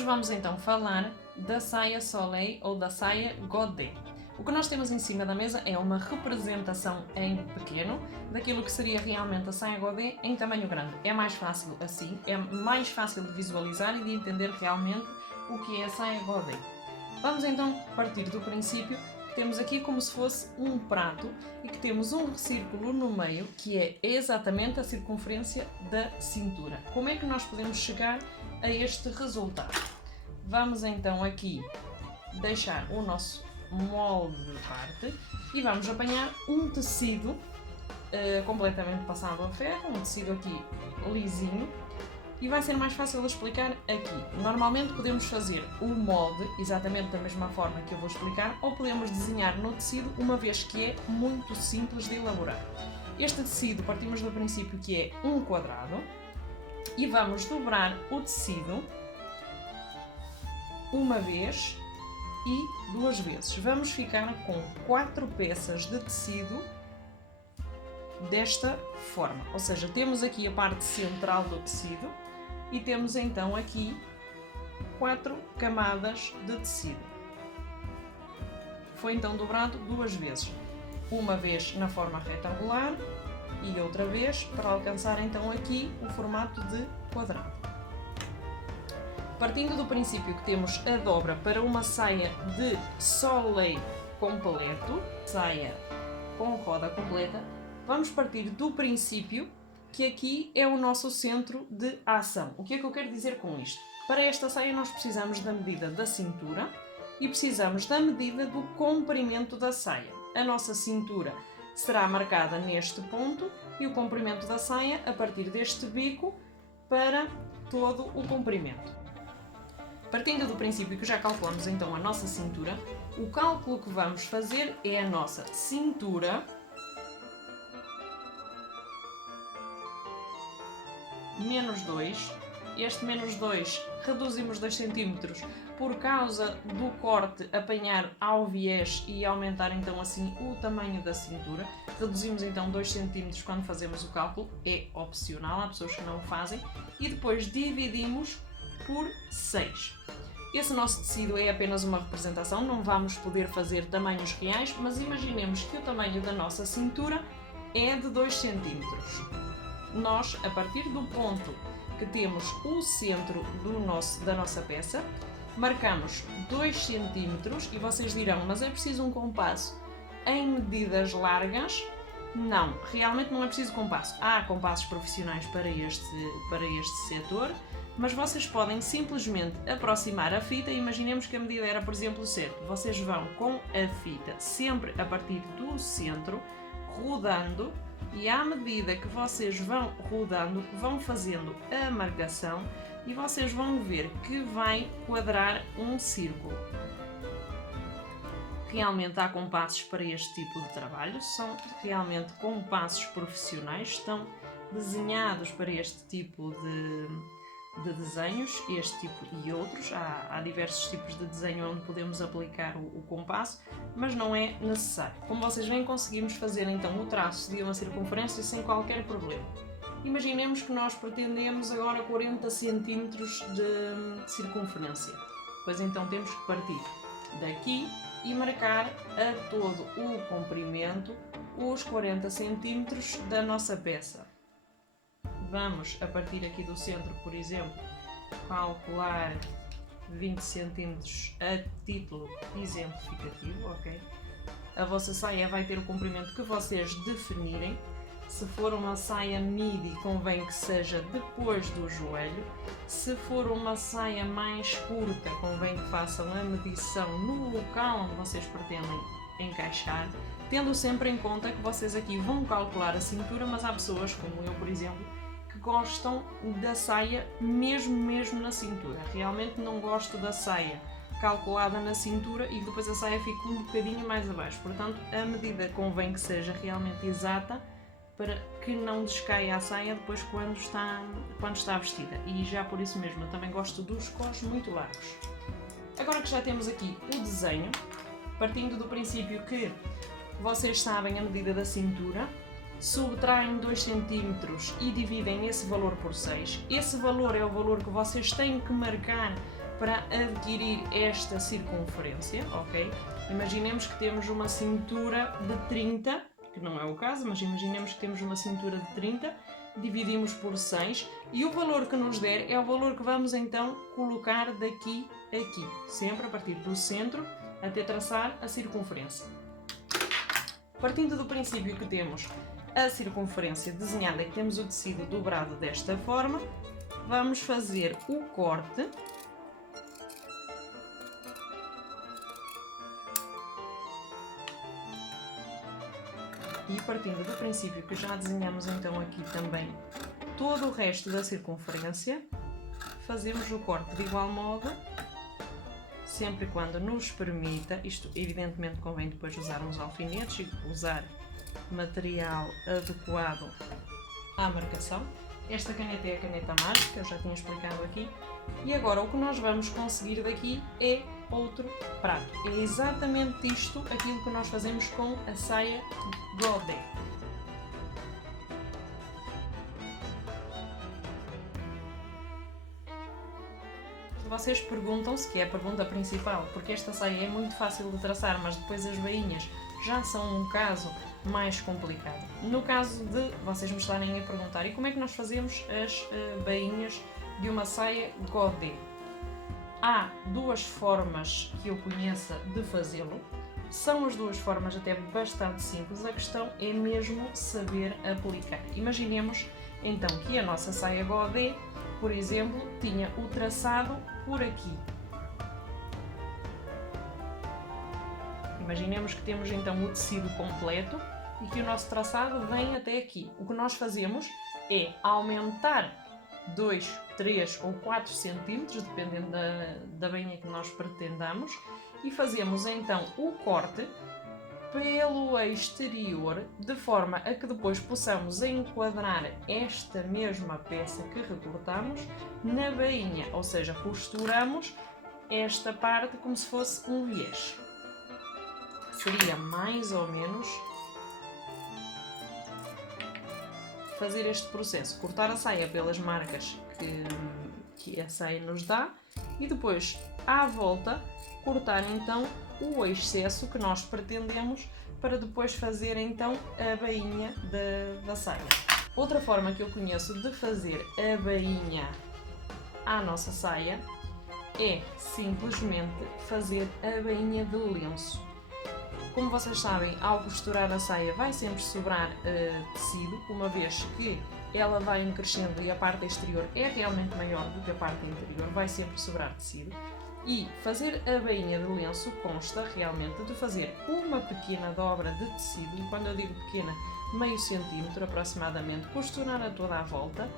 Hoje vamos então falar da saia soleil ou da saia godet. O que nós temos em cima da mesa é uma representação em pequeno daquilo que seria realmente a saia godet em tamanho grande. É mais fácil assim, é mais fácil de visualizar e de entender realmente o que é a saia godet. Vamos então partir do princípio que temos aqui como se fosse um prato e que temos um círculo no meio que é exatamente a circunferência da cintura. Como é que nós podemos chegar a este resultado? Vamos então aqui deixar o nosso molde de parte e vamos apanhar um tecido completamente passado a ferro, um tecido aqui lisinho, e vai ser mais fácil de explicar aqui. Normalmente podemos fazer o molde exatamente da mesma forma que eu vou explicar, ou podemos desenhar no tecido, uma vez que é muito simples de elaborar. Este tecido partimos do princípio que é um quadrado e vamos dobrar o tecido uma vez e duas vezes. Vamos ficar com 4 peças de tecido desta forma, ou seja, temos aqui a parte central do tecido e temos então aqui 4 camadas de tecido. Foi então dobrado duas vezes, uma vez na forma retangular e outra vez para alcançar então aqui o formato de quadrado. Partindo do princípio que temos a dobra para uma saia de soleil completo, saia com roda completa, vamos partir do princípio que aqui é o nosso centro de ação. O que é que eu quero dizer com isto? Para esta saia nós precisamos da medida da cintura e precisamos da medida do comprimento da saia. A nossa cintura será marcada neste ponto e o comprimento da saia a partir deste bico para todo o comprimento. Partindo do princípio que já calculamos então a nossa cintura, o cálculo que vamos fazer é a nossa cintura menos 2, este menos 2 reduzimos 2 cm por causa do corte apanhar ao viés e aumentar então assim o tamanho da cintura. Reduzimos então 2 cm quando fazemos o cálculo, é opcional, há pessoas que não o fazem, e depois dividimos por 6. Esse nosso tecido é apenas uma representação, não vamos poder fazer tamanhos reais, mas imaginemos que o tamanho da nossa cintura é de 2 cm. Nós, a partir do ponto que temos o centro da nossa peça, marcamos 2 cm e vocês dirão, mas é preciso um compasso em medidas largas? Não, realmente não é preciso compasso. Há compassos profissionais para este setor, mas vocês podem simplesmente aproximar a fita. Imaginemos que a medida era, por exemplo, 7. Vocês vão com a fita sempre a partir do centro, rodando, e à medida que vocês vão rodando, vão fazendo a marcação e vocês vão ver que vai quadrar um círculo. Realmente há compassos para este tipo de trabalho, são realmente compassos profissionais, estão desenhados para este tipo de desenhos, este tipo e outros. Há diversos tipos de desenho onde podemos aplicar o compasso, mas não é necessário. Como vocês veem, conseguimos fazer então o traço de uma circunferência sem qualquer problema. Imaginemos que nós pretendemos agora 40 cm de circunferência. Pois então temos que partir daqui e marcar a todo o comprimento os 40 cm da nossa peça. Vamos, a partir aqui do centro, por exemplo, calcular 20 cm a título exemplificativo, ok? A vossa saia vai ter o comprimento que vocês definirem. Se for uma saia midi, convém que seja depois do joelho. Se for uma saia mais curta, convém que façam a medição no local onde vocês pretendem encaixar, tendo sempre em conta que vocês aqui vão calcular a cintura, mas há pessoas, como eu, por exemplo, que gostam da saia mesmo na cintura. Realmente não gosto da saia calculada na cintura e depois a saia fica um bocadinho mais abaixo. Portanto, a medida convém que seja realmente exata para que não descaia a saia depois quando está vestida. E já por isso mesmo eu também gosto dos cós muito largos. Agora que já temos aqui o desenho, partindo do princípio que vocês sabem a medida da cintura, subtraem 2 cm e dividem esse valor por 6. Esse valor é o valor que vocês têm que marcar para adquirir esta circunferência, ok? Imaginemos que temos uma cintura de 30, que não é o caso, mas imaginemos que temos uma cintura de 30, dividimos por 6 e o valor que nos der é o valor que vamos então colocar daqui a aqui, sempre a partir do centro até traçar a circunferência. Partindo do princípio que temos a circunferência desenhada e que temos o tecido dobrado desta forma, vamos fazer o corte e partindo do princípio que já desenhamos então aqui também todo o resto da circunferência, fazemos o corte de igual modo, sempre quando nos permita. Isto evidentemente convém depois usar uns alfinetes e usar material adequado à marcação. Esta caneta é a caneta Marco, que eu já tinha explicado aqui. E agora o que nós vamos conseguir daqui é outro prato. É exatamente isto aquilo que nós fazemos com a saia Godé. Vocês perguntam-se, que é a pergunta principal, porque esta saia é muito fácil de traçar, mas depois as bainhas já são um caso mais complicado. No caso de vocês me estarem a perguntar, e como é que nós fazemos as bainhas de uma saia Godé? Há duas formas que eu conheça de fazê-lo. São as duas formas até bastante simples, a questão é mesmo saber aplicar. Imaginemos então que a nossa saia Godé, por exemplo, tinha o traçado por aqui. Imaginemos que temos então o tecido completo e que o nosso traçado vem até aqui. O que nós fazemos é aumentar 2, 3 ou 4 centímetros, dependendo da bainha que nós pretendamos, e fazemos então o corte pelo exterior, de forma a que depois possamos enquadrar esta mesma peça que recortamos na bainha, ou seja, costuramos esta parte como se fosse um viés. Seria mais ou menos fazer este processo, cortar a saia pelas marcas que a saia nos dá e depois, à volta, cortar então o excesso que nós pretendemos para depois fazer então a bainha da saia. Outra forma que eu conheço de fazer a bainha à nossa saia é simplesmente fazer a bainha de lenço. Como vocês sabem, ao costurar a saia vai sempre sobrar tecido, uma vez que ela vai crescendo e a parte exterior é realmente maior do que a parte interior, vai sempre sobrar tecido. E fazer a bainha de lenço consta realmente de fazer uma pequena dobra de tecido, e quando eu digo pequena, meio centímetro aproximadamente, costurar a toda a volta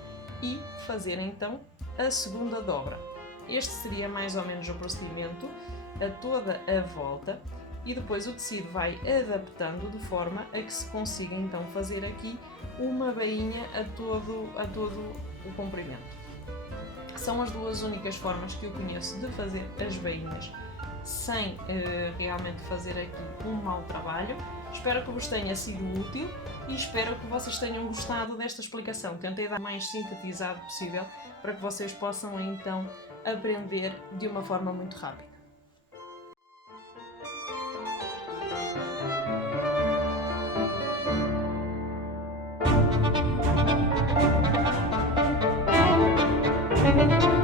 e fazer então a segunda dobra. Este seria mais ou menos o procedimento a toda a volta e depois o tecido vai adaptando de forma a que se consiga então fazer aqui uma bainha a todo o comprimento. São as duas únicas formas que eu conheço de fazer as bainhas sem realmente fazer aqui um mau trabalho. Espero que vos tenha sido útil e espero que vocês tenham gostado desta explicação. Tentei dar o mais sintetizado possível para que vocês possam então aprender de uma forma muito rápida. Thank you.